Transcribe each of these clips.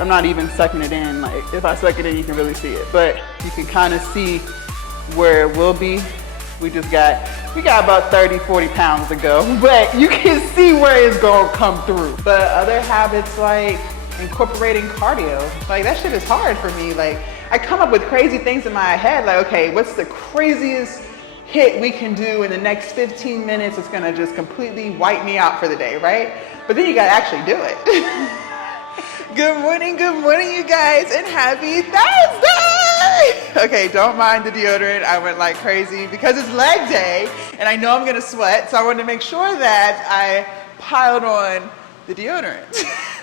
I'm not even sucking it in. Like if I suck it in, you can really see it, but you can kind of see where it will be. We got about 30, 40 pounds to go, but you can see where it's gonna come through. But other habits like incorporating cardio, like that shit is hard for me. Like I come up with crazy things in my head, like, okay, what's the craziest hit we can do in the next 15 minutes? It's gonna just completely wipe me out for the day, right? But then you gotta actually do it. Good morning, you guys, and happy Thursday! Okay, don't mind the deodorant. I went like crazy because it's leg day, and I know I'm gonna sweat, so I wanted to make sure that I piled on the deodorant.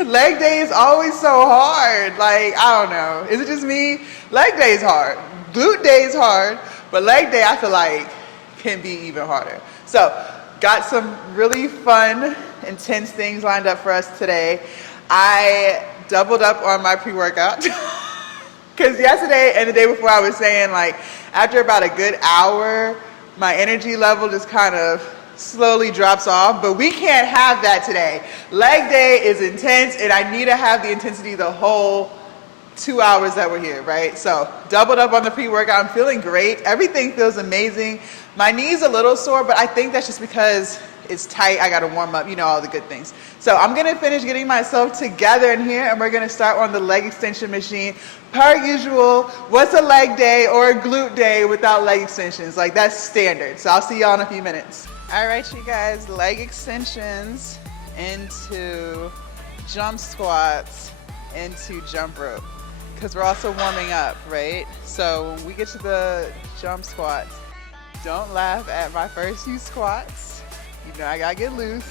Leg day is always so hard. Like, I don't know. Is it just me? Leg day is hard. Glute day is hard, but leg day I feel like can be even harder. So, got some really fun, intense things lined up for us today. I doubled up on my pre-workout because yesterday and the day before I was saying like after about a good hour my energy level just kind of slowly drops off, but we can't have that today. Leg day is intense and I need to have the intensity the whole 2 hours that we're here, right? So doubled up on the pre-workout. I'm feeling great. Everything feels amazing. My knee's a little sore, but I think that's just because it's tight. I got to warm up, you know, all the good things. So I'm going to finish getting myself together in here and we're going to start on the leg extension machine. Per usual, what's a leg day or a glute day without leg extensions? Like that's standard. So I'll see y'all in a few minutes. All right, you guys, leg extensions into jump squats into jump rope because we're also warming up, right? So when we get to the jump squats, don't laugh at my first few squats. You know, I gotta get loose,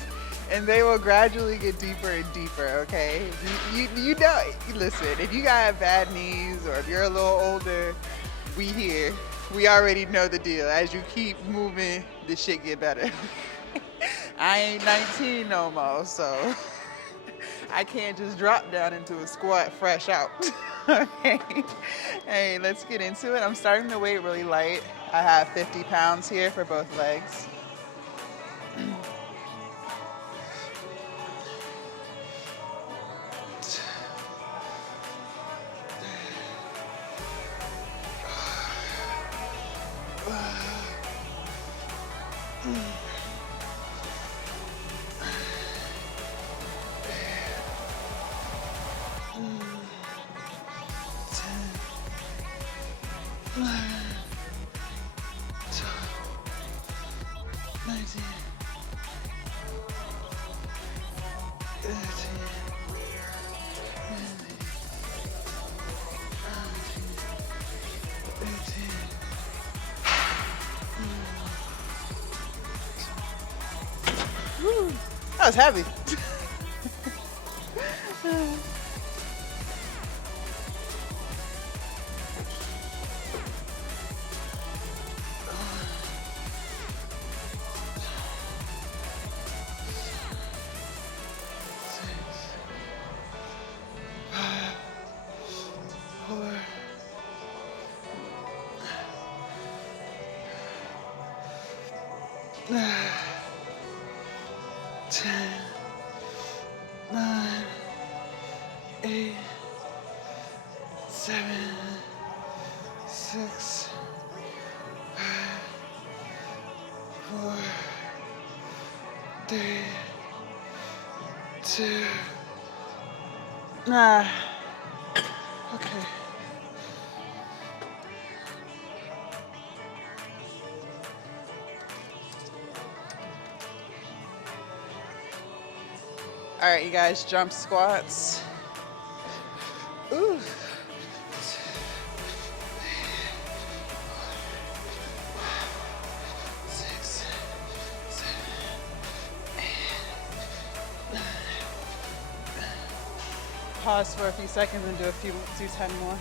and they will gradually get deeper and deeper, okay? You know, listen, if you got bad knees or if you're a little older, we already know the deal. As you keep moving, the shit get better. I ain't 19 no more, so I can't just drop down into a squat fresh out. Okay. Hey, let's get into it. I'm starting the weight really light. I have 50 pounds here for both legs. That was heavy. Okay. All right, you guys, jump squats. Ooh. Pause for a few seconds and do 10 more.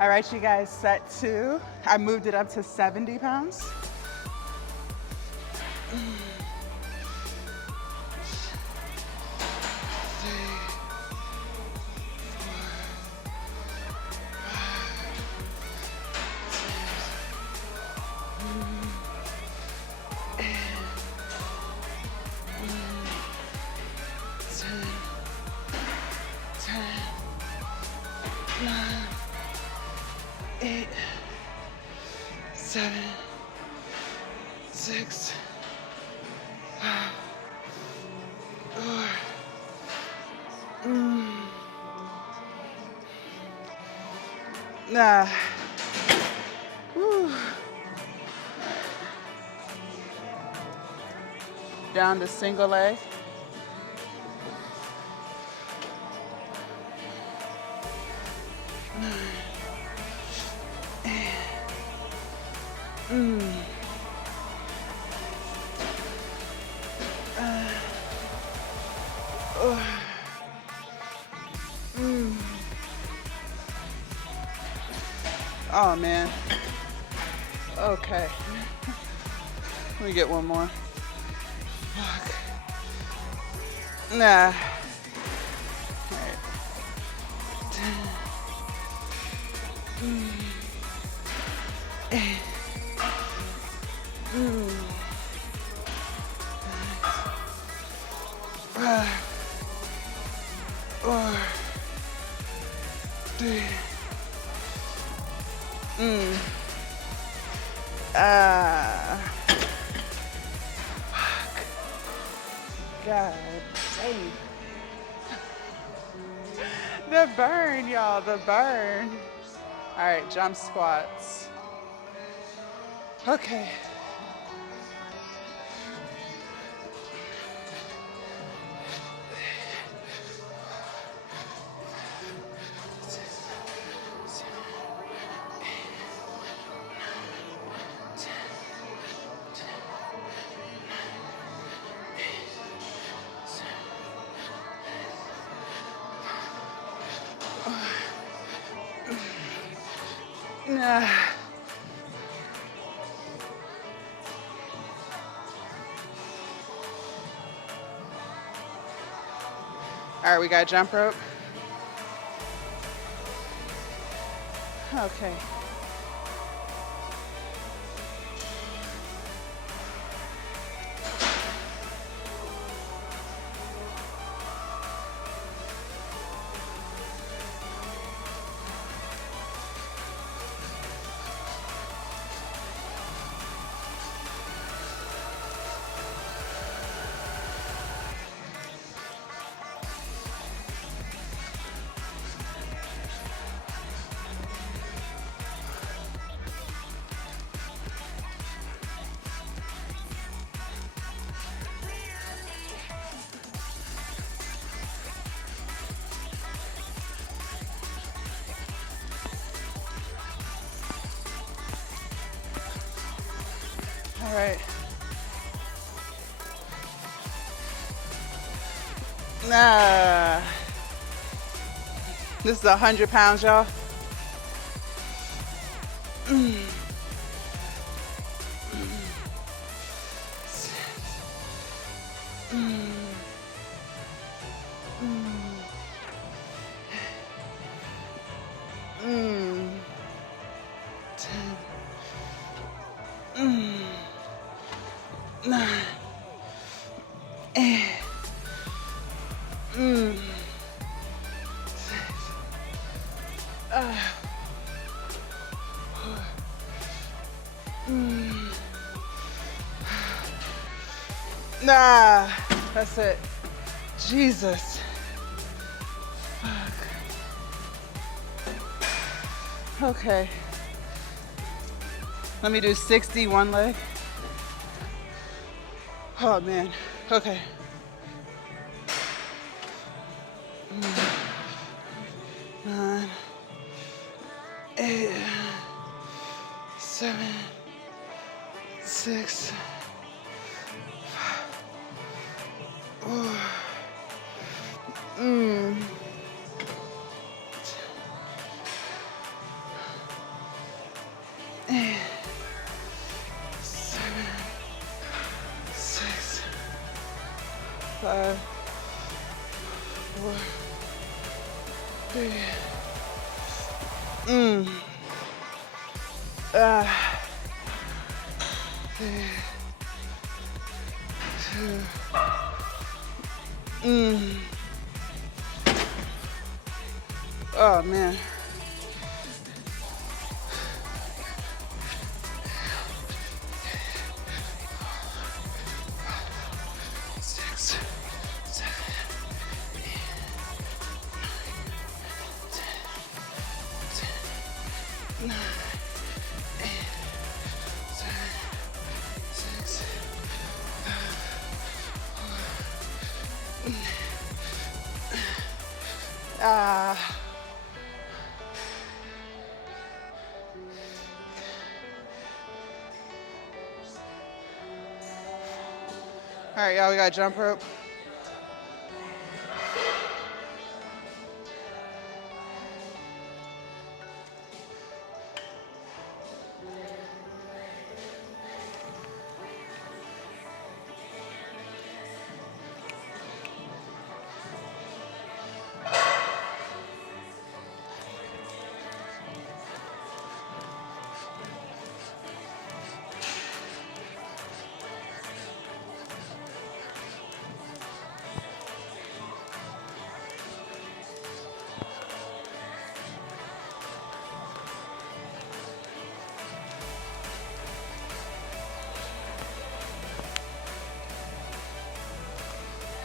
All right, you guys, set 2. I moved it up to 70 pounds. Eight, 7, 6, 5, 4. Nah. Whew. Down to single leg. Oh man. Okay. Let me get one more. Fuck. Nah. All right. 8. 5, 4, 3. Fuck. God dang. The burn, y'all, the burn. All right, jump squats. Okay. Nah. All right, we got jump rope. Okay. All right. Nah. This is 100 pounds, y'all. Nah, that's it. Jesus. Fuck. Okay. Let me do 60 one leg. Oh man. Okay. 9, 8, 7, 6, 5, 4. 5, 4, 3. Oh man. All right, y'all, we got jump rope.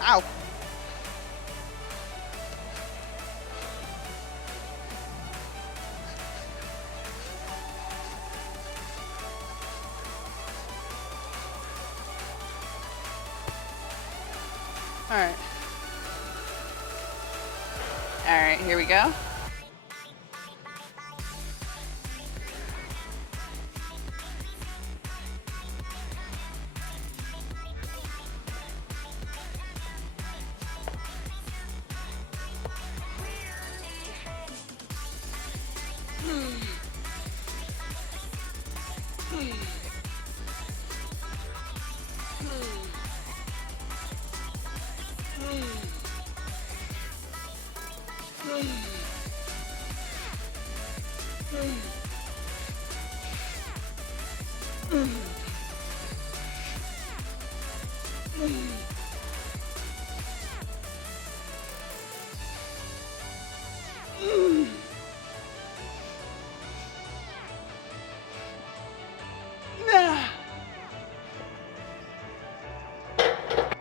Ow. All right. All right, here we go.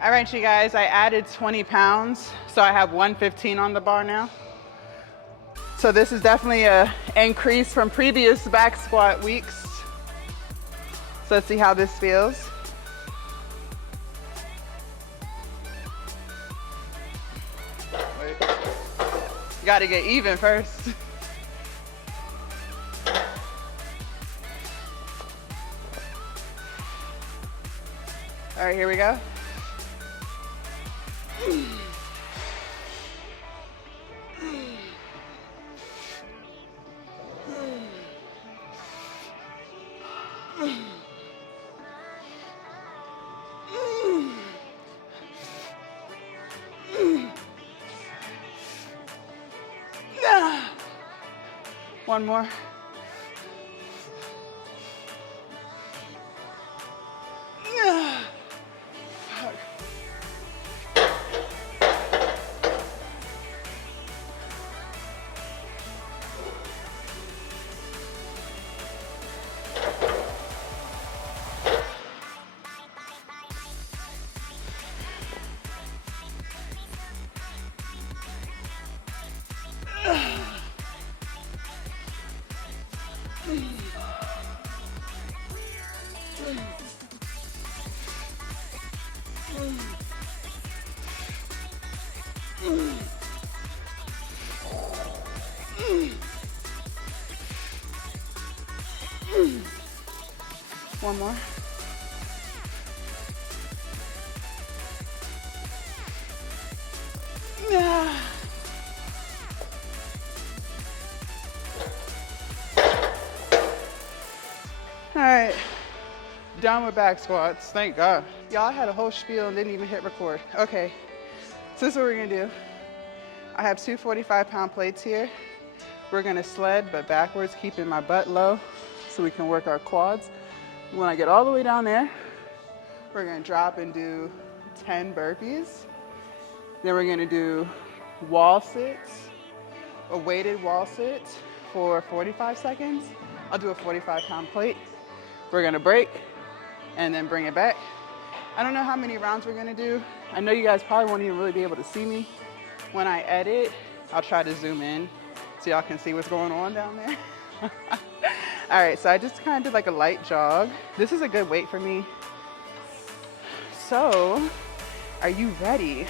All right, you guys, I added 20 pounds, so I have 115 on the bar now. So this is definitely an increase from previous back squat weeks. So let's see how this feels. Wait. You gotta get even first. All right, here we go. One more. One more. All right, done with back squats, thank God. Y'all had a whole spiel and didn't even hit record. Okay, So this is what we're gonna do. I have two 45-pound plates here. We're gonna sled, but backwards, keeping my butt low so we can work our quads. When I get all the way down there, we're gonna drop and do 10 burpees. Then we're gonna do wall sits, a weighted wall sit for 45 seconds. I'll do a 45-pound plate. We're gonna break and then bring it back. I don't know how many rounds we're gonna do. I know you guys probably won't even really be able to see me. When I edit, I'll try to zoom in so y'all can see what's going on down there. All right, so I just kind of did like a light jog. This is a good weight for me. So, are you ready?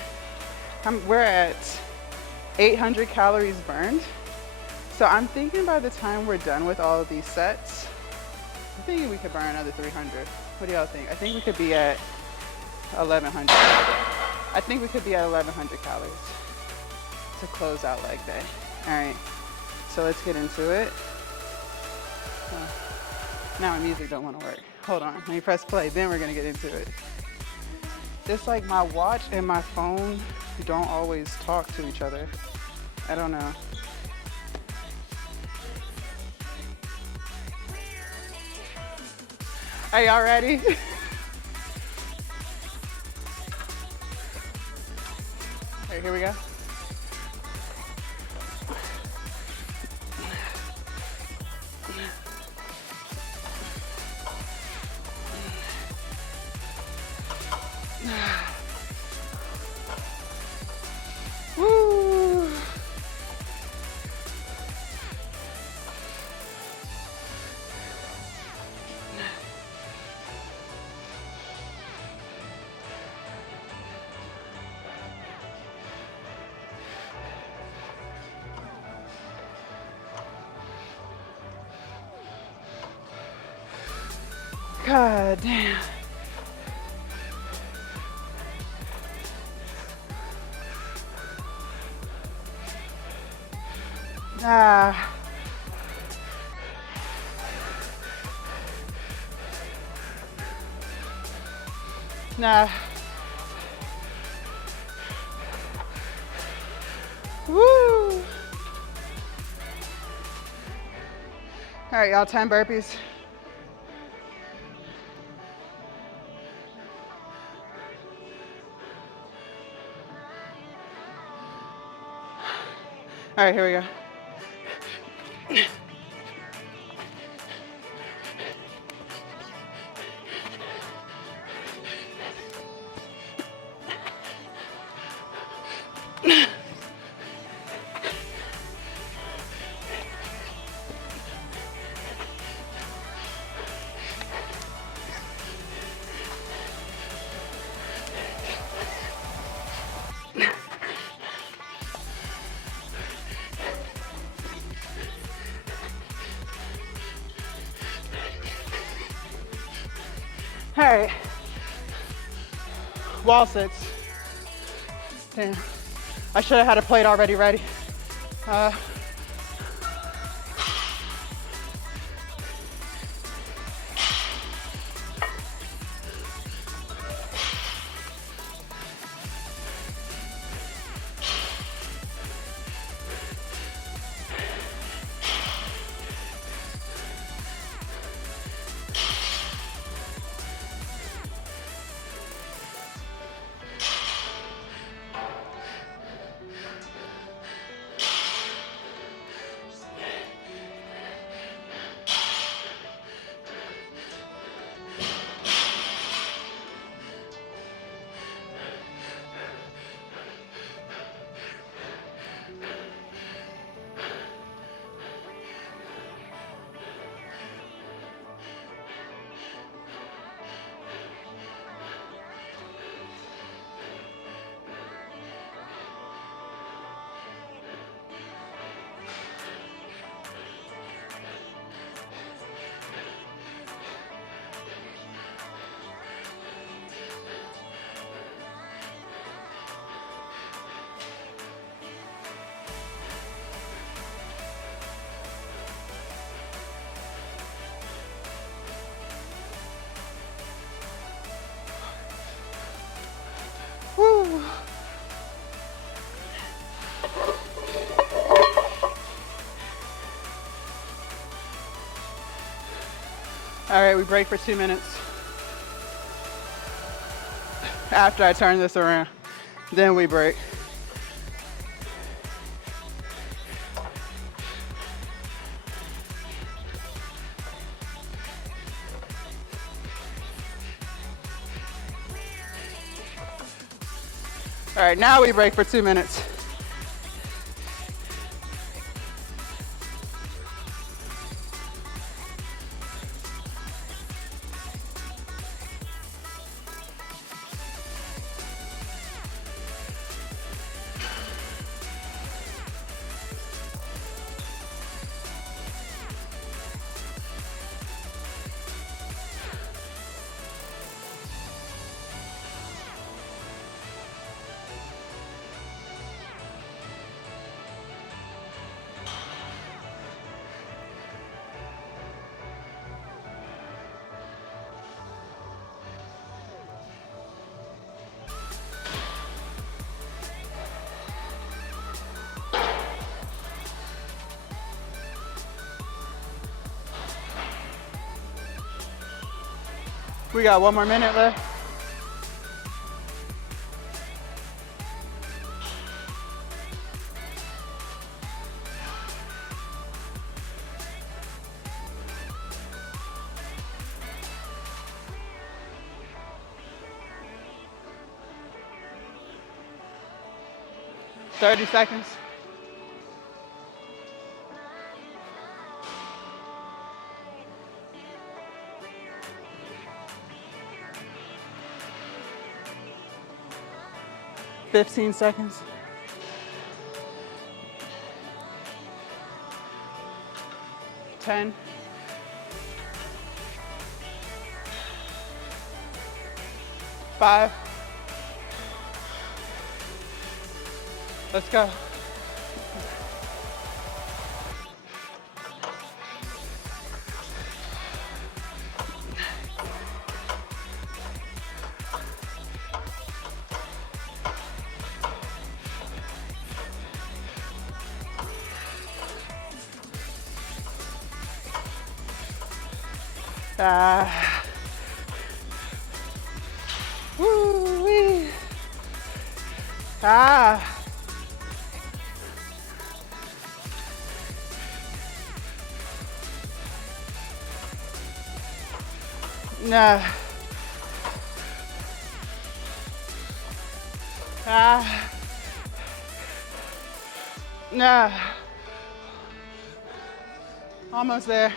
We're at 800 calories burned. So I'm thinking by the time we're done with all of these sets, I'm thinking we could burn another 300. What do y'all think? I think we could be at 1100. I think we could be at 1100 calories to close out leg day. All right, so let's get into it. Now my music don't want to work. Hold on, let me press play, then we're gonna get into it. It's like my watch and my phone don't always talk to each other. I don't know. Are y'all ready? All right, here we go. Woo! God damn. Nah. Nah. Woo! All right, y'all, 10 burpees. All right, here we go. All right, wall sits. Damn, I should have had a plate already ready. All right, we break for 2 minutes. After I turn this around, then we break. All right, now we break for 2 minutes. We got 1 more minute left. Thirty seconds. Fifteen seconds. 10. 5. Let's go. Woo-wee. Nah. Nah. Almost there.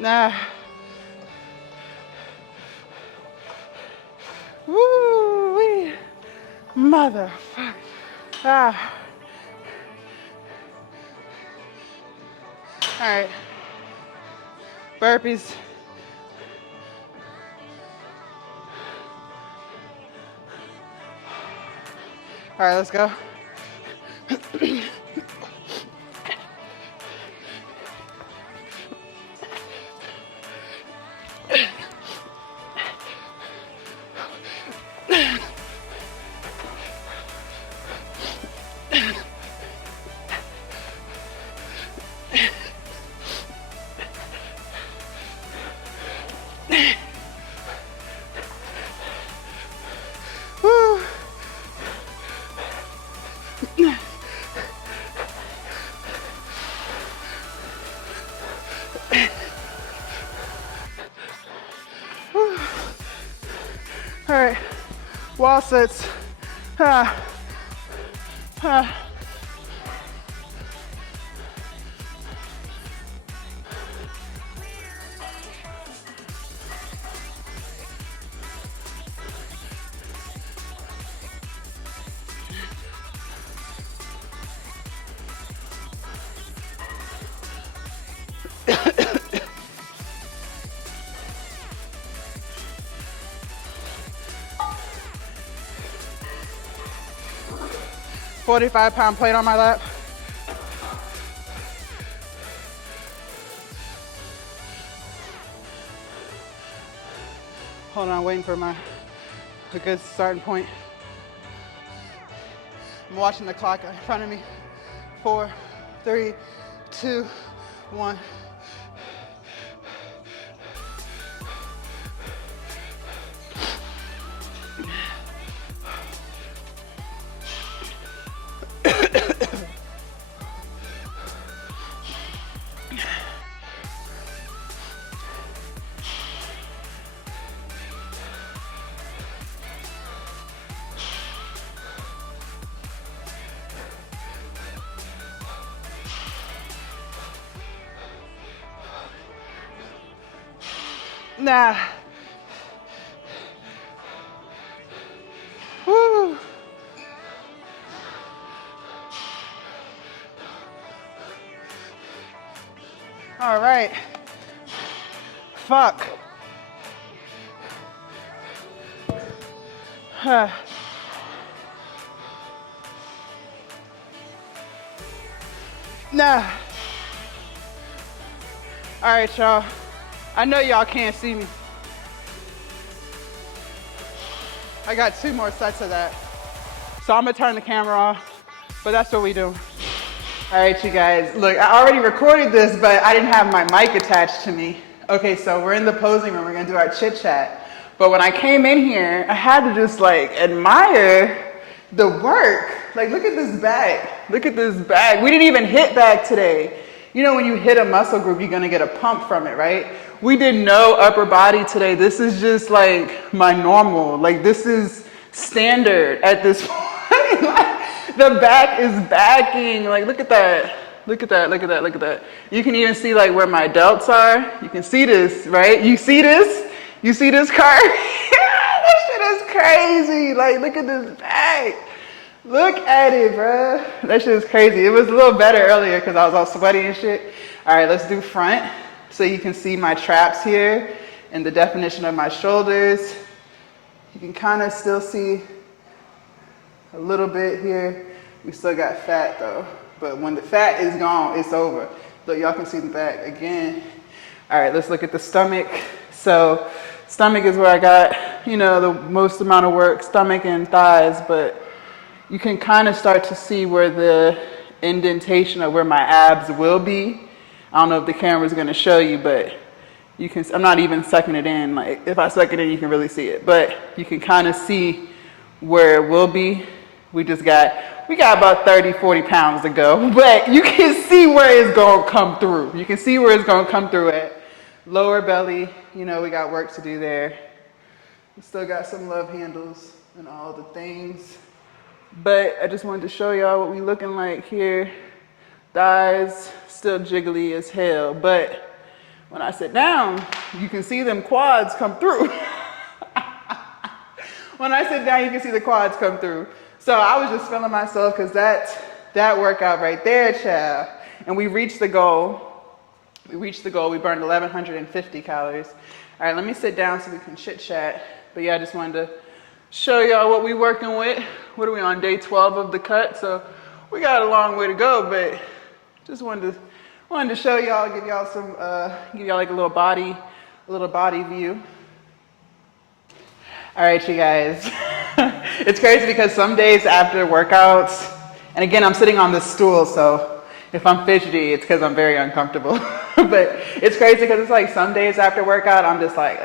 Nah. Woo-wee. Motherfucker. All right. Burpees. All right, let's go. All right, wall sits. £45-pound plate on my lap. Hold on, waiting for a good starting point. I'm watching the clock in front of me. 4, 3, 2, 1. Nah. Woo. All right. Fuck. Nah. All right, y'all. I know y'all can't see me. I got 2 more sets of that. So I'm gonna turn the camera off, but that's what we do. All right, you guys, look, I already recorded this, but I didn't have my mic attached to me. Okay, so we're in the posing room, we're gonna do our chit chat. But when I came in here, I had to just like admire the work. Like, look at this bag. Look at this bag. We didn't even hit bag today. You know, when you hit a muscle group, you're gonna get a pump from it, right? We did no upper body today. This is just like my normal. Like, this is standard at this point. Like, the back is backing. Like, look at that. Look at that, look at that, look at that. You can even see like where my delts are. You can see this, right? You see this? You see this car? That shit is crazy. Like, look at this back. Look at it, bruh. That shit is crazy. It was a little better earlier because I was all sweaty and shit. All right, let's do front. So you can see my traps here and the definition of my shoulders. You can kind of still see a little bit here. We still got fat though. But when the fat is gone, it's over. Look, y'all can see the back again. All right, let's look at the stomach. So stomach is where I got, you know, the most amount of work, stomach and thighs, but you can kind of start to see where the indentation of where my abs will be. I don't know if the camera's gonna show you, but you can, I'm not even sucking it in. Like, if I suck it in, you can really see it. But you can kind of see where it will be. We got about 30, 40 pounds to go, but you can see where it's gonna come through. You can see where it's gonna come through at. Lower belly, you know, we got work to do there. We still got some love handles and all the things. But I just wanted to show y'all what we looking like here. Thighs, still jiggly as hell, but when I sit down, you can see them quads come through. When I sit down, you can see the quads come through. So I was just feeling myself because that workout right there, child. And we reached the goal. We reached the goal. We burned 1,150 calories. All right, let me sit down so we can chit chat. But yeah, I just wanted to show y'all what we working with. What are we on, day 12 of the cut? So we got a long way to go, but just wanted to show y'all, give y'all some, give y'all like a little body view. All right, you guys. It's crazy because some days after workouts, and again, I'm sitting on this stool, so if I'm fidgety, it's because I'm very uncomfortable. But it's crazy because it's like some days after workout, I'm just like,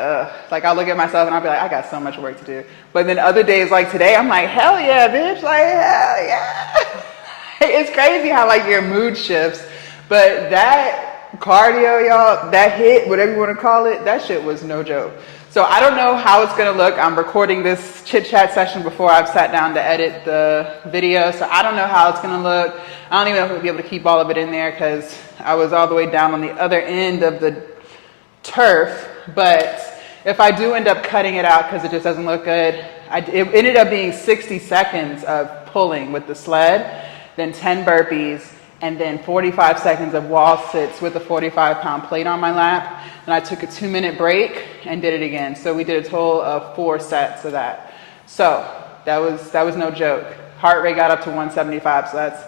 like I'll look at myself and I'll be like, I got so much work to do. But then other days like today, I'm like, hell yeah, bitch, like hell yeah. It's crazy how like your mood shifts. But that cardio, y'all, that hit, whatever you want to call it, that shit was no joke. So I don't know how it's gonna look. I'm recording this chit chat session before I've sat down to edit the video. So I don't know how it's gonna look. I don't even know if we'll be able to keep all of it in there because I was all the way down on the other end of the turf. But if I do end up cutting it out because it just doesn't look good, it ended up being 60 seconds of pulling with the sled, then 10 burpees, and then 45 seconds of wall sits with a 45-pound plate on my lap. And I took a 2-minute break and did it again. So we did a total of 4 sets of that. So that was no joke. Heart rate got up to 175, so that's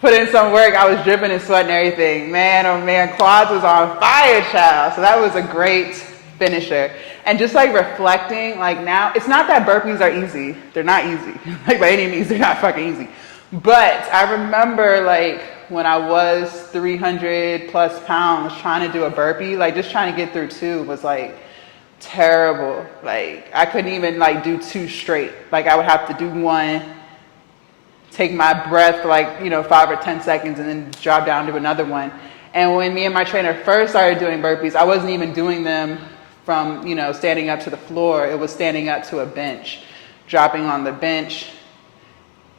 put in some work. I was dripping and sweating and everything. Man, oh man, quads was on fire, child. So that was a great finisher. And just like reflecting, like now, it's not that burpees are easy. They're not easy. Like by any means, they're not fucking easy. But I remember like when I was 300 plus pounds trying to do a burpee, like just trying to get through two was like terrible. Like I couldn't even like do two straight. Like I would have to do one, take my breath for like, 5 or 10 seconds and then drop down to another one. And when me and my trainer first started doing burpees, I wasn't even doing them from, standing up to the floor. It was standing up to a bench, dropping on the bench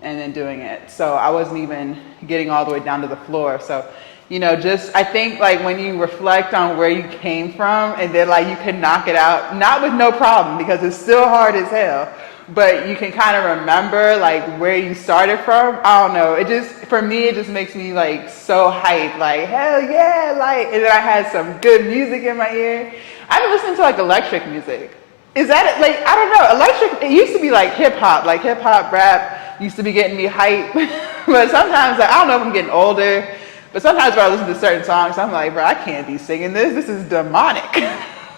and then doing it. So I wasn't even getting all the way down to the floor. So, I think like when you reflect on where you came from and then like you can knock it out, not with no problem because it's still hard as hell, but you can kind of remember like where you started from. I don't know. For me, it just makes me like so hyped, like hell yeah, like, and then I had some good music in my ear. I've been listening to like electric music. Is that it? Like, I don't know. Electric, it used to be like hip hop rap used to be getting me hype. But sometimes, like, I don't know if I'm getting older, but sometimes when I listen to certain songs, I'm like, bro, I can't be singing this. This is demonic.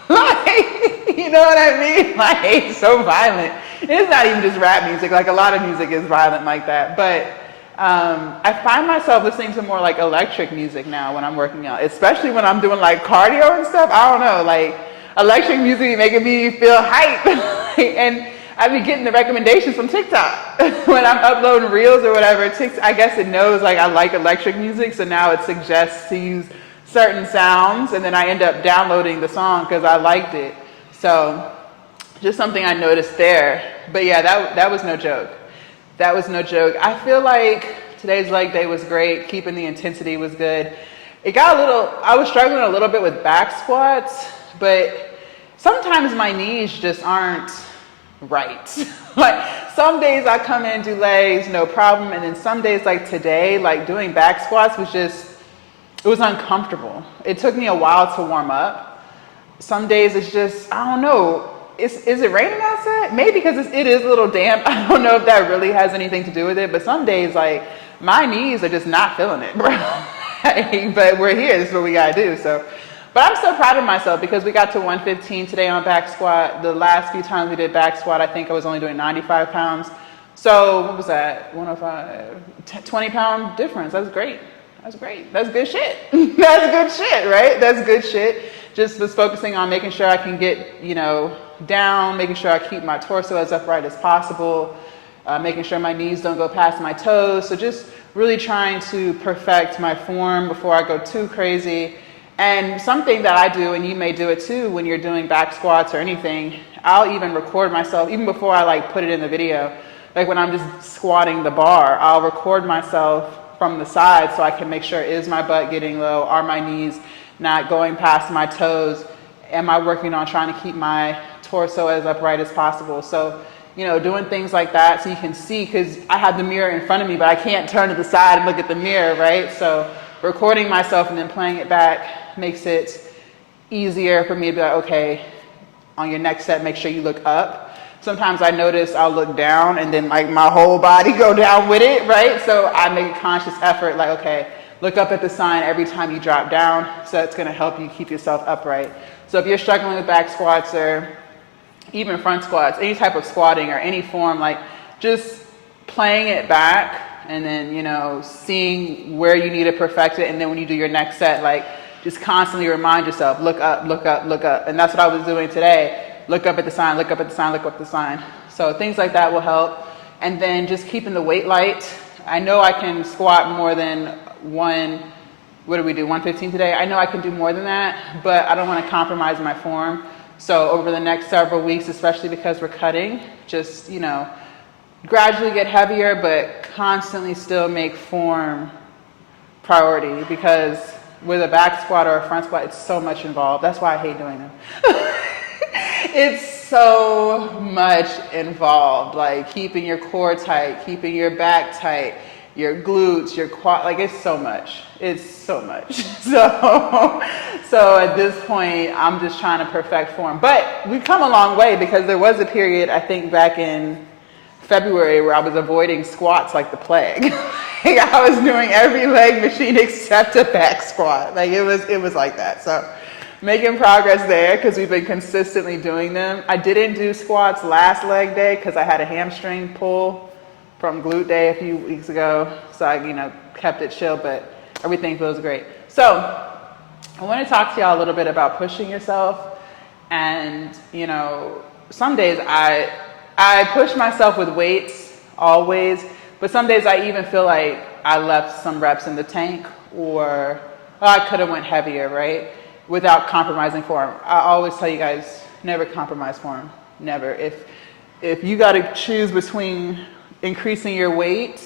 Like, you know what I mean? Like, it's so violent. It's not even just rap music. Like, a lot of music is violent like that. But I find myself listening to more like electric music now when I'm working out, especially when I'm doing like cardio and stuff. I don't know, like electric music making me feel hype. And I've been getting the recommendations from TikTok when I'm uploading reels or whatever. I guess it knows like I like electric music, so now it suggests to use certain sounds, and then I end up downloading the song because I liked it. So just something I noticed there. But yeah, that was no joke. That was no joke. I feel like today's leg day was great. Keeping the intensity was good. I was struggling a little bit with back squats, but sometimes my knees just aren't right. Like some days I come in and do legs, no problem. And then some days like today, like doing back squats it was uncomfortable. It took me a while to warm up. Some days it's just, I don't know. Is it raining outside? Maybe because it is a little damp. I don't know if that really has anything to do with it. But some days, like, my knees are just not feeling it, bro. But we're here. This is what we got to do. So, but I'm so proud of myself because we got to 115 today on back squat. The last few times we did back squat, I think I was only doing 95 pounds. So what was that? 105, 20-pound difference. That's great. That's great. That's good shit. That's good shit, right? That's good shit. Just was focusing on making sure I can get, down, making sure I keep my torso as upright as possible, making sure my knees don't go past my toes. So just really trying to perfect my form before I go too crazy. And something that I do, and you may do it too when you're doing back squats or anything, I'll even record myself, even before I like put it in the video. Like when I'm just squatting the bar, I'll record myself from the side so I can make sure, is my butt getting low? Are my knees not going past my toes? Am I working on trying to keep my torso as upright as possible? So, doing things like that so you can see, because I have the mirror in front of me, but I can't turn to the side and look at the mirror, right? So recording myself and then playing it back makes it easier for me to be like, okay, on your next set, make sure you look up. Sometimes I notice I'll look down and then like my whole body go down with it, right? So I make a conscious effort, like, okay, look up at the sign every time you drop down. So it's gonna help you keep yourself upright. So if you're struggling with back squats or even front squats, any type of squatting or any form, like just playing it back and then, seeing where you need to perfect it. And then when you do your next set, like just constantly remind yourself, look up, look up, look up. And that's what I was doing today. Look up at the sign, look up at the sign, look up at the sign. So things like that will help. And then just keeping the weight light. I know I can squat more than what did we do, 115 today? I know I can do more than that, but I don't want to compromise my form. So over the next several weeks, especially because we're cutting, just, gradually get heavier, but constantly still make form priority, because with a back squat or a front squat, it's so much involved. That's why I hate doing them. It's so much involved, like keeping your core tight, keeping your back tight, your glutes, your quad, like it's so much. It's so much. So at this point, I'm just trying to perfect form. But we've come a long way, because there was a period, I think back in February, where I was avoiding squats like the plague. Like I was doing every leg machine except a back squat. Like it was like that. So making progress there, because we've been consistently doing them. I didn't do squats last leg day because I had a hamstring pull from glute day a few weeks ago. So I, kept it chill, but everything feels great. So I want to talk to y'all a little bit about pushing yourself. And, some days I push myself with weights always, but some days I even feel like I left some reps in the tank, or I could have went heavier, right? Without compromising form. I always tell you guys, never compromise form. Never. If you got to choose between increasing your weight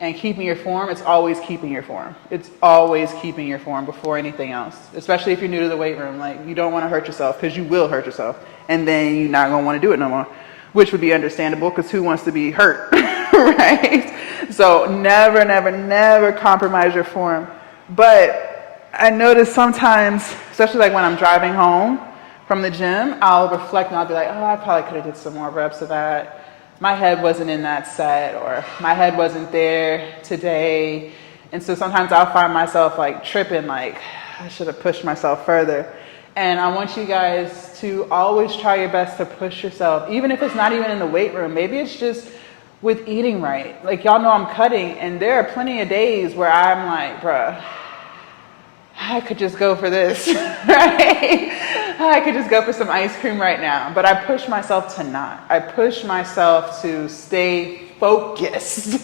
and keeping your form, it's always keeping your form. It's always keeping your form before anything else, especially if you're new to the weight room. Like, you don't want to hurt yourself, because you will hurt yourself, and then you're not going to want to do it no more, which would be understandable, because who wants to be hurt, right? So never, never, never compromise your form. But I notice sometimes, especially like when I'm driving home from the gym, I'll reflect and I'll be like, oh, I probably could have did some more reps of that. My head wasn't in that set, or my head wasn't there today. And so sometimes I'll find myself like tripping, like I should have pushed myself further. And I want you guys to always try your best to push yourself, even if it's not even in the weight room. Maybe it's just with eating right. Like, y'all know I'm cutting, and there are plenty of days where I'm like, bruh, I could just go for this, right? I could just go for some ice cream right now. But I push myself to not. I push myself to stay focused,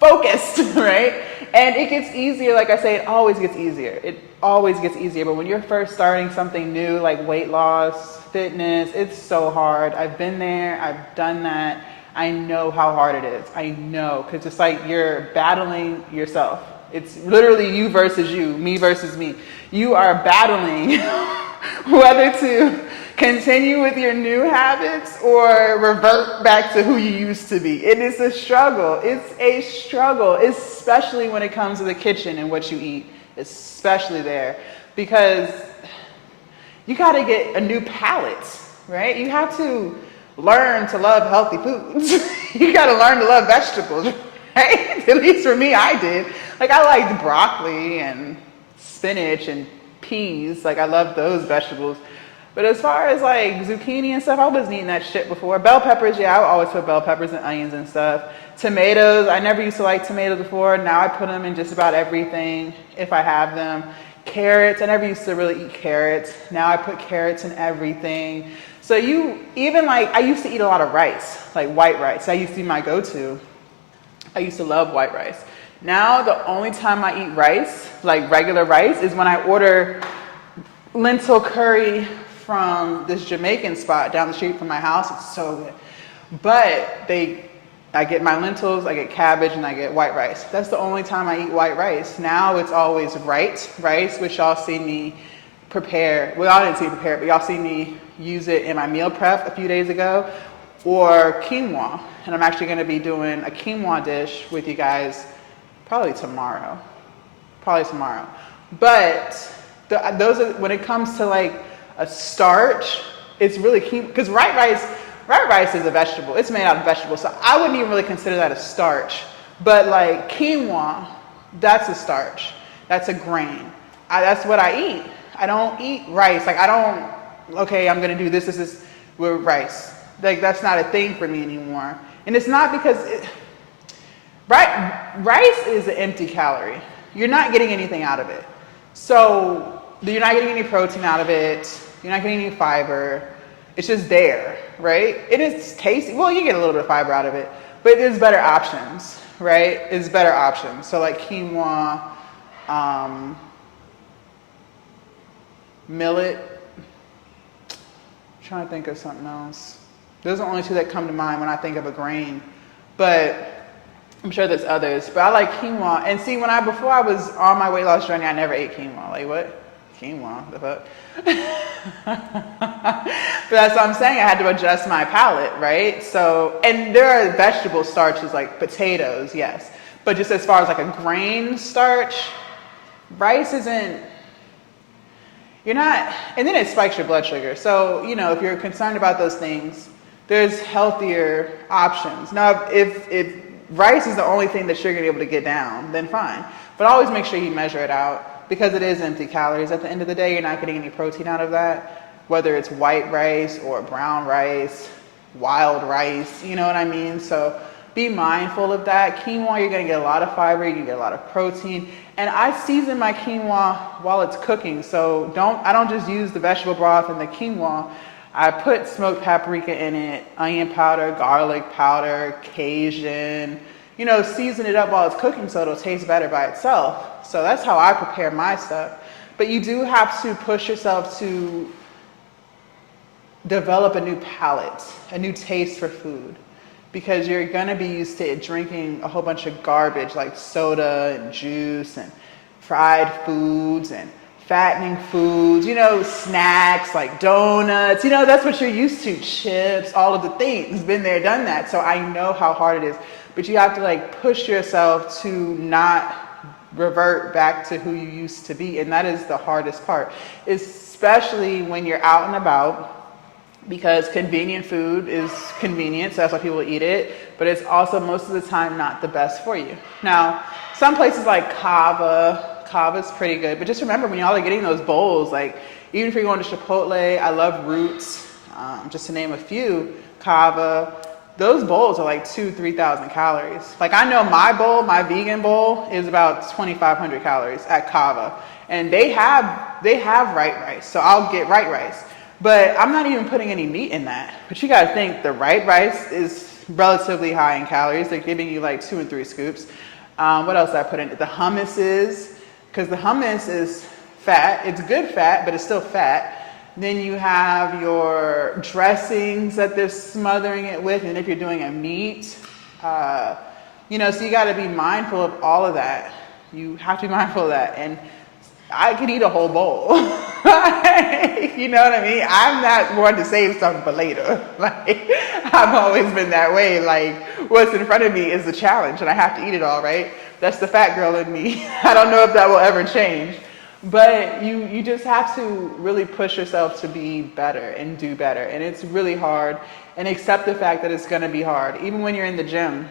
right? And it gets easier. Like I say, it always gets easier. It always gets easier. But when you're first starting something new, like weight loss, fitness, it's so hard. I've been there. I've done that. I know how hard it is. I know, because it's like you're battling yourself. It's literally you versus you, me versus me. You are battling whether to continue with your new habits or revert back to who you used to be. It is a struggle. It's a struggle, especially when it comes to the kitchen and what you eat, especially there, because you got to get a new palate, right? You have to learn to love healthy foods. You got to learn to love vegetables, right? At least for me, I did. Like, I liked broccoli and spinach and peas. Like, I love those vegetables. But as far as like zucchini and stuff, I wasn't eating that shit before. Bell peppers, yeah, I would always put bell peppers and onions and stuff. Tomatoes, I never used to like tomatoes before. Now I put them in just about everything if I have them. Carrots, I never used to really eat carrots. Now I put carrots in everything. So I used to eat a lot of rice, like white rice. That used to be my go-to. I used to love white rice. Now the only time I eat rice, like regular rice, is when I order lentil curry from this Jamaican spot down the street from my house. It's so good. But I get my lentils, I get cabbage, and I get white rice. That's the only time I eat white rice. Now it's always rice, which y'all see me prepare. Well, y'all didn't see me prepare it, but y'all see me use it in my meal prep a few days ago, or quinoa. And I'm actually going to be doing a quinoa dish with you guys probably tomorrow. But those are, when it comes to like a starch, it's really key, because white rice is a vegetable. It's made out of vegetables, so I wouldn't even really consider that a starch. But like quinoa, that's a starch. That's a grain. That's what I eat. I don't eat rice. Like, I'm going to do this with rice. Like, that's not a thing for me anymore. And it's not because rice is an empty calorie. You're not getting anything out of it. So you're not getting any protein out of it. You're not getting any fiber. It's just there, right? It is tasty. Well, you get a little bit of fiber out of it, but there's better options, right? It's better options. So like quinoa, millet. I'm trying to think of something else. Those are the only two that come to mind when I think of a grain, but I'm sure there's others. But I like quinoa. And see, before I was on my weight loss journey, I never ate quinoa. Like, what? Quinoa? The fuck? But that's what I'm saying. I had to adjust my palate, right? So, and there are vegetable starches like potatoes, yes. But just as far as like a grain starch, rice isn't. You're not, and then it spikes your blood sugar. So, if you're concerned about those things, there's healthier options. Now, if rice is the only thing that you're going to be able to get down, then fine. But always make sure you measure it out, because it is empty calories. At the end of the day, you're not getting any protein out of that, whether it's white rice or brown rice, wild rice, you know what I mean? So be mindful of that. Quinoa, you're gonna get a lot of fiber, you can get a lot of protein. And I season my quinoa while it's cooking. So I don't just use the vegetable broth and the quinoa. I put smoked paprika in it, onion powder, garlic powder, Cajun, you know, season it up while it's cooking so it'll taste better by itself. So that's how I prepare my stuff. But you do have to push yourself to develop a new palate, a new taste for food, because you're gonna be used to drinking a whole bunch of garbage like soda and juice and fried foods and fattening foods, you know, snacks like donuts, you know, that's what you're used to, chips, all of the things, been there, done that. So I know how hard it is, but you have to like push yourself to not revert back to who you used to be. And that is the hardest part, especially when you're out and about, because convenient food is convenient, so that's why people eat it, but it's also most of the time not the best for you. Now, some places like Kava's pretty good, but just remember when y'all are getting those bowls, like even if you're going to Chipotle, I love Roots, just to name a few, Kava, those bowls are like 2,000-3,000 calories. Like I know my bowl, my vegan bowl is about 2,500 calories at Kava, and they have white rice, so I'll get white rice. But I'm not even putting any meat in that. But you gotta think the white rice is relatively high in calories. They're giving you like 2 and 3 scoops. What else did I put in it? The hummus is, because the hummus is fat. It's good fat, but it's still fat. Then you have your dressings that they're smothering it with. And if you're doing a meat, you know, so you gotta be mindful of all of that. You have to be mindful of that. And I could eat a whole bowl. You know what I mean? I'm not one to save something for later. Like, I've always been that way. Like, what's in front of me is the challenge, and I have to eat it all, right? That's the fat girl in me. I don't know if that will ever change. But you just have to really push yourself to be better and do better. And it's really hard. And accept the fact that it's going to be hard. Even when you're in the gym,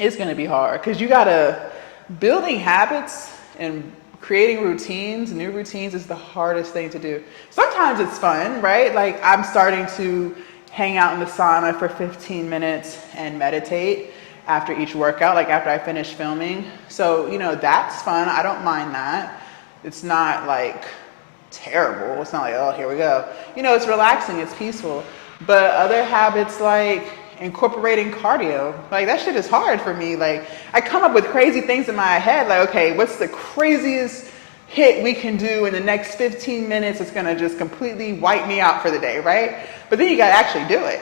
it's going to be hard. Because you got to, building habits and creating routines, new routines is the hardest thing to do. Sometimes it's fun, right? Like I'm starting to hang out in the sauna for 15 minutes and meditate after each workout, like after I finish filming. So, you know, that's fun. I don't mind that. It's not like terrible. It's not like, oh, here we go. You know, it's relaxing, it's peaceful. But other habits like incorporating cardio, like that shit is hard for me. Like I come up with crazy things in my head, like, okay, what's the craziest hit we can do in the next 15 minutes? It's gonna just completely wipe me out for the day, right? But then you gotta actually do it.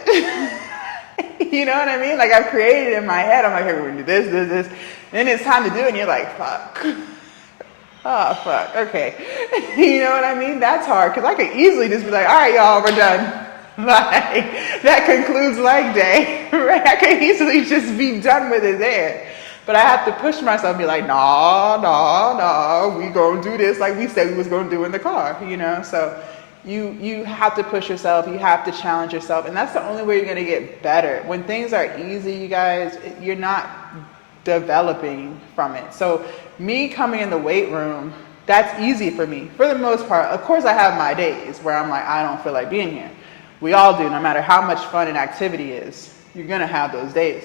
You know what I mean? Like I've created it in my head, I'm like, hey, we're gonna do this. And then it's time to do it and you're like, fuck. Oh, fuck, okay. You know what I mean? That's hard, because I could easily just be like, all right, y'all, we're done. Like, that concludes leg day, right? I could easily just be done with it there. But I have to push myself and be like, no, we gonna do this like we said we was gonna do in the car, you know? So you have to push yourself, you have to challenge yourself, and that's the only way you're gonna get better. When things are easy, you guys, you're not developing from it. So me coming in the weight room, that's easy for me, for the most part. Of course I have my days where I'm like, I don't feel like being here. We all do, no matter how much fun and activity is, you're gonna have those days.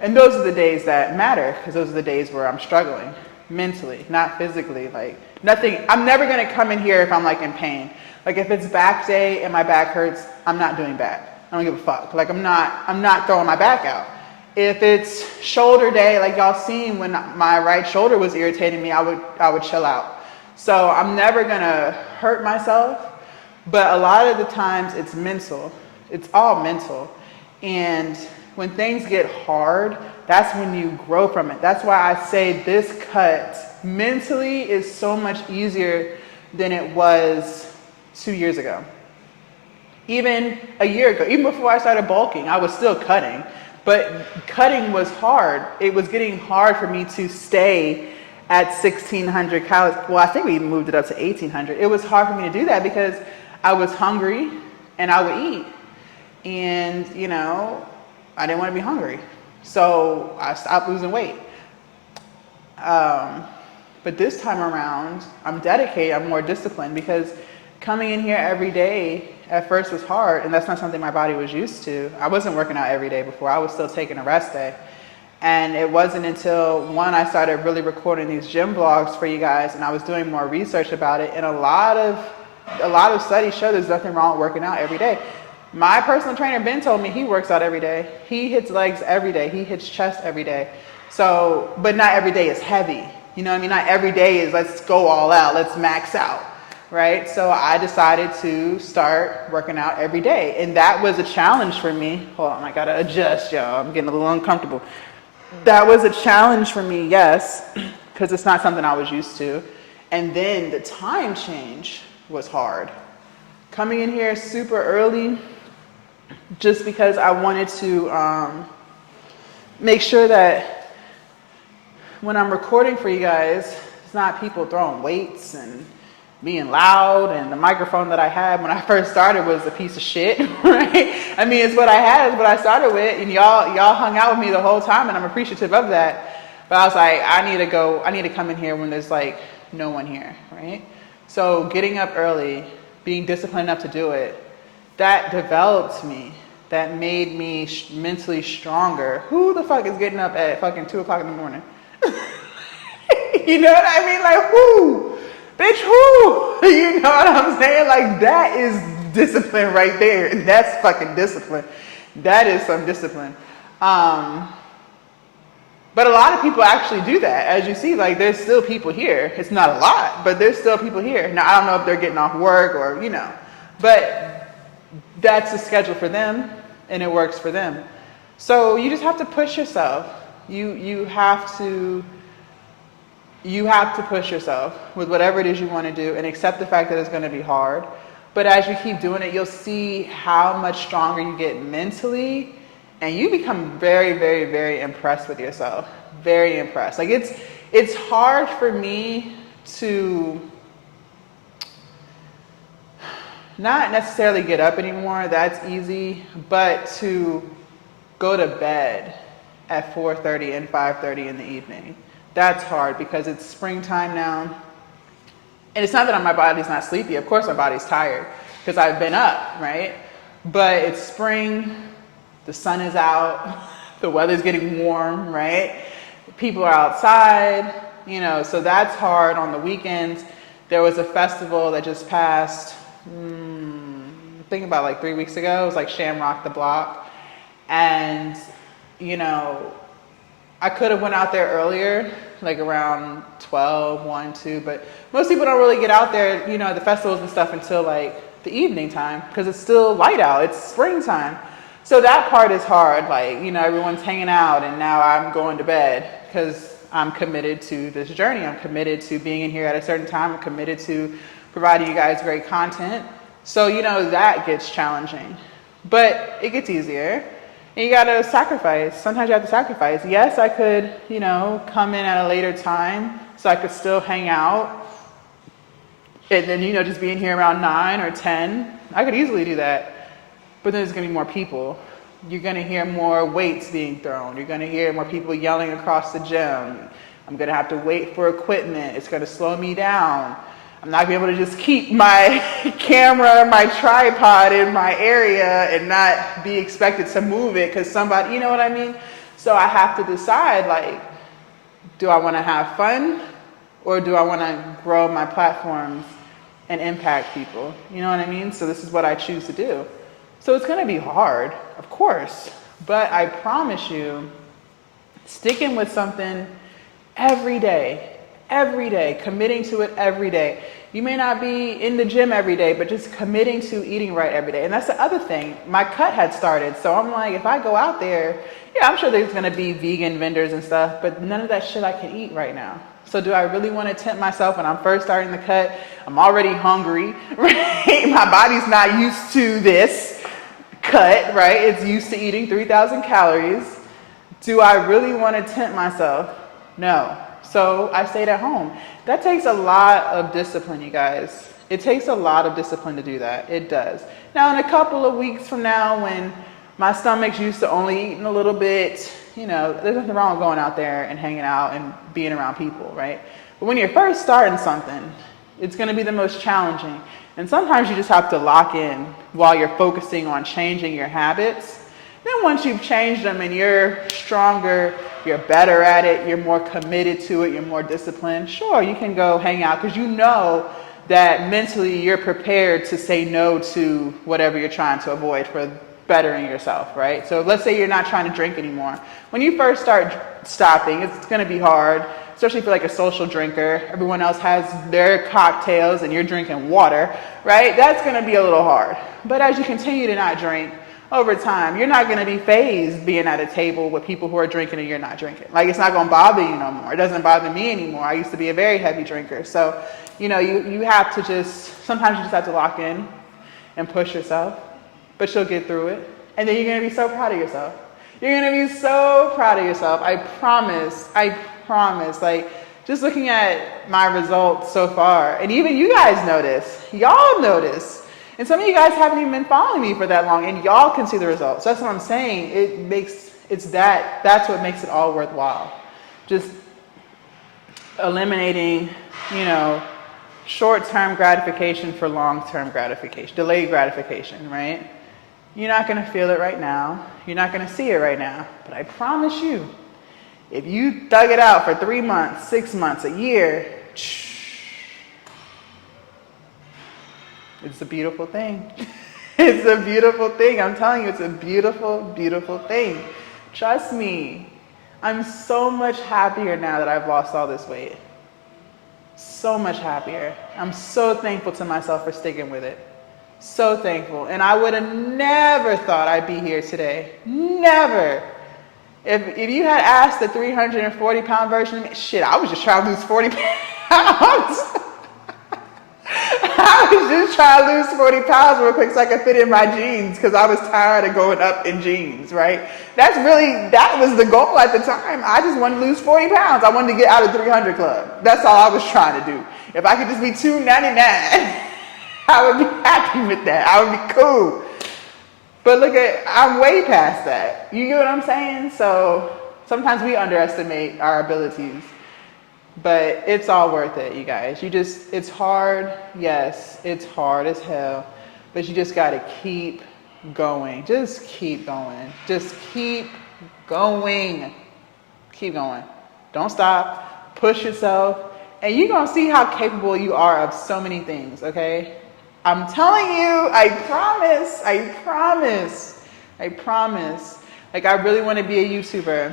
And those are the days that matter, because those are the days where I'm struggling mentally, not physically. Like nothing, I'm never gonna come in here if I'm like in pain. Like if it's back day and my back hurts, I'm not doing back. I don't give a fuck. Like I'm not throwing my back out. If it's shoulder day, like y'all seen when my right shoulder was irritating me, I would chill out. So I'm never gonna hurt myself. But a lot of the times it's mental. It's all mental. And when things get hard, that's when you grow from it. That's why I say this cut mentally is so much easier than it was 2 years ago. Even a year ago, even before I started bulking, I was still cutting. But cutting was hard. It was getting hard for me to stay at 1,600 calories. Well, I think we even moved it up to 1,800. It was hard for me to do that because I was hungry and I would eat. And, you know, I didn't want to be hungry. So I stopped losing weight. But this time around, I'm dedicated, I'm more disciplined, because coming in here every day at first was hard, and that's not something my body was used to. I wasn't working out every day before. I was still taking a rest day. And it wasn't until I started really recording these gym vlogs for you guys, and I was doing more research about it, and a lot of studies show there's nothing wrong with working out every day. My personal trainer Ben told me he works out every day. He hits legs every day. He hits chest every day. So, but not every day is heavy. You know what I mean? Not every day is let's go all out, let's max out, right? So I decided to start working out every day, and that was a challenge for me. Hold on, I gotta adjust, y'all. I'm getting a little uncomfortable. That was a challenge for me, yes, because it's not something I was used to. And then the time change was hard. Coming in here super early, just because I wanted to make sure that when I'm recording for you guys, it's not people throwing weights and being loud, and the microphone that I had when I first started was a piece of shit, right? I mean, it's what I had, it's what I started with, and y'all hung out with me the whole time, and I'm appreciative of that. But I was like, I need to come in here when there's like no one here, right? So getting up early, being disciplined enough to do it, that developed me. That made me mentally stronger. Who the fuck is getting up at fucking 2 o'clock in the morning? You know what I mean? Like, who? Bitch, who? You know what I'm saying? Like, that is discipline right there. That's fucking discipline. That is some discipline. But a lot of people actually do that. As you see, like, there's still people here. It's not a lot, but there's still people here. Now, I don't know if they're getting off work or, you know, but that's the schedule for them, and it works for them. So you just have to push yourself. You have to push yourself with whatever it is you want to do, and accept the fact that it's going to be hard. But as you keep doing it, you'll see how much stronger you get mentally, and you become very, very, very impressed with yourself. Very impressed. Like, it's hard for me to not necessarily get up anymore. That's easy. But to go to bed at 4:30 and 5:30 in the evening, that's hard, because it's springtime now. And it's not that my body's not sleepy. Of course my body's tired, because I've been up, right? But it's spring, the sun is out, the weather's getting warm, right? People are outside, you know, so that's hard on the weekends. There was a festival that just passed, I think about like 3 weeks ago. It was like Shamrock the Block. And, you know, I could have went out there earlier, like around 12, 1, 2, but most people don't really get out there, you know, at the festivals and stuff until like the evening time, because it's still light out, it's springtime. So that part is hard, like, you know, everyone's hanging out, and now I'm going to bed because I'm committed to this journey. I'm committed to being in here at a certain time. I'm committed to providing you guys great content. So, you know, that gets challenging, but it gets easier. And you gotta sacrifice. Sometimes you have to sacrifice. Yes, I could, you know, come in at a later time so I could still hang out. And then, you know, just being here around 9 or 10. I could easily do that. But then there's gonna be more people. You're gonna hear more weights being thrown. You're gonna hear more people yelling across the gym. I'm gonna have to wait for equipment. It's gonna slow me down. I'm not gonna be able to just keep my camera, my tripod in my area and not be expected to move it because somebody, you know what I mean? So I have to decide, like, do I want to have fun, or do I want to grow my platforms and impact people? You know what I mean? So this is what I choose to do. So it's gonna be hard, of course, but I promise you, sticking with something every day, committing to it every day. You may not be in the gym every day, but just committing to eating right every day. And that's the other thing. My cut had started, so I'm like, if I go out there, yeah, I'm sure there's gonna be vegan vendors and stuff, but none of that shit I can eat right now. So do I really want to tempt myself when I'm first starting the cut? I'm already hungry, right? My body's not used to this cut, right? It's used to eating 3,000 calories. Do I really want to tempt myself? No. So I stayed at home. That takes a lot of discipline, you guys. It takes a lot of discipline to do that. It does. Now, in a couple of weeks from now, when my stomach's used to only eating a little bit, you know, there's nothing wrong with going out there and hanging out and being around people, right? But when you're first starting something, it's going to be the most challenging. And sometimes you just have to lock in while you're focusing on changing your habits. Then once you've changed them and you're stronger, you're better at it, you're more committed to it, you're more disciplined, sure, you can go hang out because you know that mentally you're prepared to say no to whatever you're trying to avoid for bettering yourself, right? So let's say you're not trying to drink anymore. When you first start stopping, it's going to be hard, especially if you're like a social drinker. Everyone else has their cocktails and you're drinking water, right? That's going to be a little hard. But as you continue to not drink, over time, you're not going to be fazed being at a table with people who are drinking and you're not drinking. Like, it's not going to bother you no more. It doesn't bother me anymore. I used to be a very heavy drinker. So, you know, you have to sometimes you just have to lock in and push yourself, but you'll get through it. And then you're going to be so proud of yourself. You're going to be so proud of yourself. I promise. Like, just looking at my results so far, and even you guys notice, y'all notice. And some of you guys haven't even been following me for that long, and y'all can see the results. That's what I'm saying. That's what makes it all worthwhile. Just eliminating, you know, short-term gratification for long-term gratification, delayed gratification, right? You're not going to feel it right now. You're not going to see it right now. But I promise you, if you dug it out for 3 months, 6 months, a year, it's a beautiful thing. It's a beautiful thing. I'm telling you, it's a beautiful, beautiful thing. Trust me. I'm so much happier now that I've lost all this weight. So much happier. I'm so thankful to myself for sticking with it. So thankful. And I would have never thought I'd be here today. Never. If you had asked the 340-pound version of me, shit, I was just trying to lose 40 pounds. I was just trying to lose 40 pounds real quick so I could fit in my jeans because I was tired of going up in jeans, right? That was the goal at the time. I just wanted to lose 40 pounds. I wanted to get out of 300 club. That's all I was trying to do. If I could just be 299, I would be happy with that. I would be cool. But I'm way past that. You get what I'm saying? So sometimes we underestimate our abilities. But it's all worth it, you guys. It's hard. Yes, it's hard as hell. But you just got to keep going. Just keep going. Just keep going. Keep going. Don't stop. Push yourself. And you're going to see how capable you are of so many things, okay? I'm telling you, I promise. Like, I really want to be a YouTuber.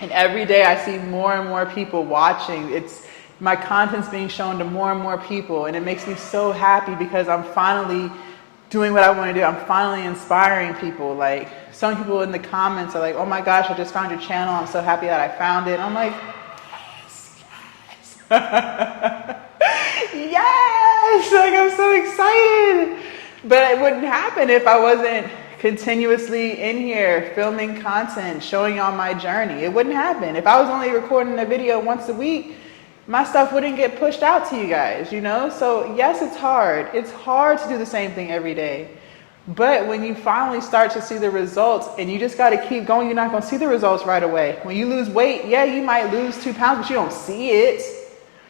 And every day I see more and more people watching. My content's being shown to more and more people, and it makes me so happy because I'm finally doing what I want to do. I'm finally inspiring people. Like, some people in the comments are like, "Oh my gosh, I just found your channel. I'm so happy that I found it." I'm like, yes. Yes! Like, I'm so excited. But it wouldn't happen if I wasn't continuously in here filming content, showing y'all my journey. It wouldn't happen. If I was only recording a video once a week, my stuff wouldn't get pushed out to you guys, you know? So yes, it's hard. It's hard to do the same thing every day. But when you finally start to see the results, and you just got to keep going, you're not going to see the results right away. When you lose weight, yeah, you might lose 2 pounds, but you don't see it.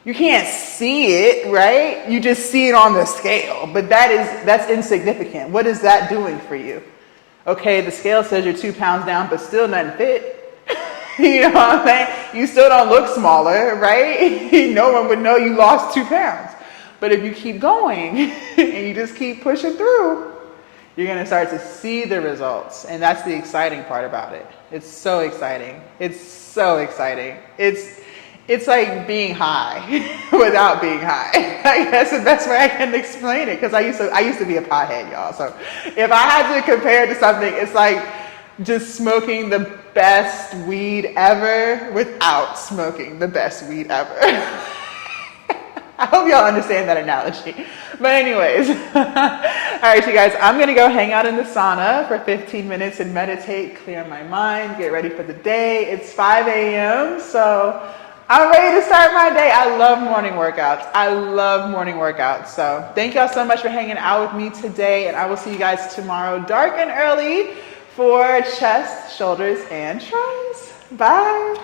You can't see it, right? You just see it on the scale. But that's insignificant. What is that doing for you? Okay, the scale says you're 2 pounds down, but still nothing fit. You know what I'm saying? You still don't look smaller, right? No one would know you lost 2 pounds. But if you keep going and you just keep pushing through, you're going to start to see the results. And that's the exciting part about it. It's so exciting. It's so exciting. It's like being high without being high. Like, that's the best way I can explain it, because I used to be a pothead, y'all. So if I had to compare it to something, it's like just smoking the best weed ever without smoking the best weed ever. I hope y'all understand that analogy. But anyways, all right, you guys, I'm going to go hang out in the sauna for 15 minutes and meditate, clear my mind, get ready for the day. It's 5 a.m., so I'm ready to start my day. I love morning workouts. So thank y'all so much for hanging out with me today, and I will see you guys tomorrow, dark and early, for chest, shoulders, and tries. Bye.